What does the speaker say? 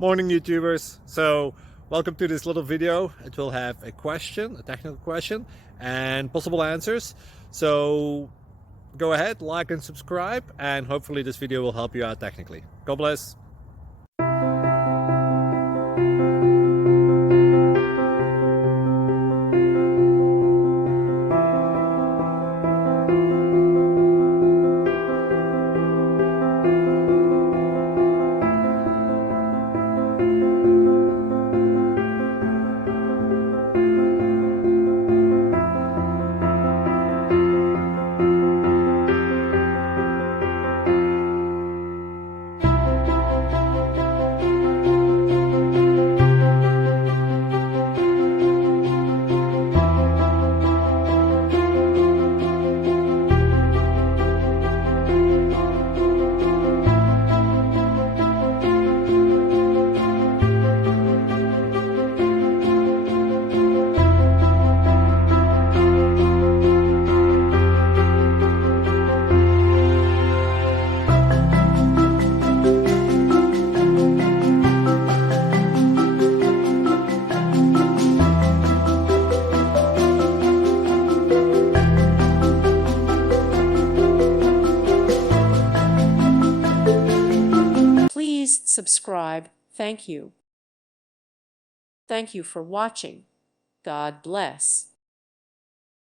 Morning YouTubers. So welcome to this little video. It will have a question, a technical question, and possible answers. So go ahead, like and subscribe, and hopefully this video will help you out technically. God bless. Please subscribe. Thank you. Thank you for watching. God bless.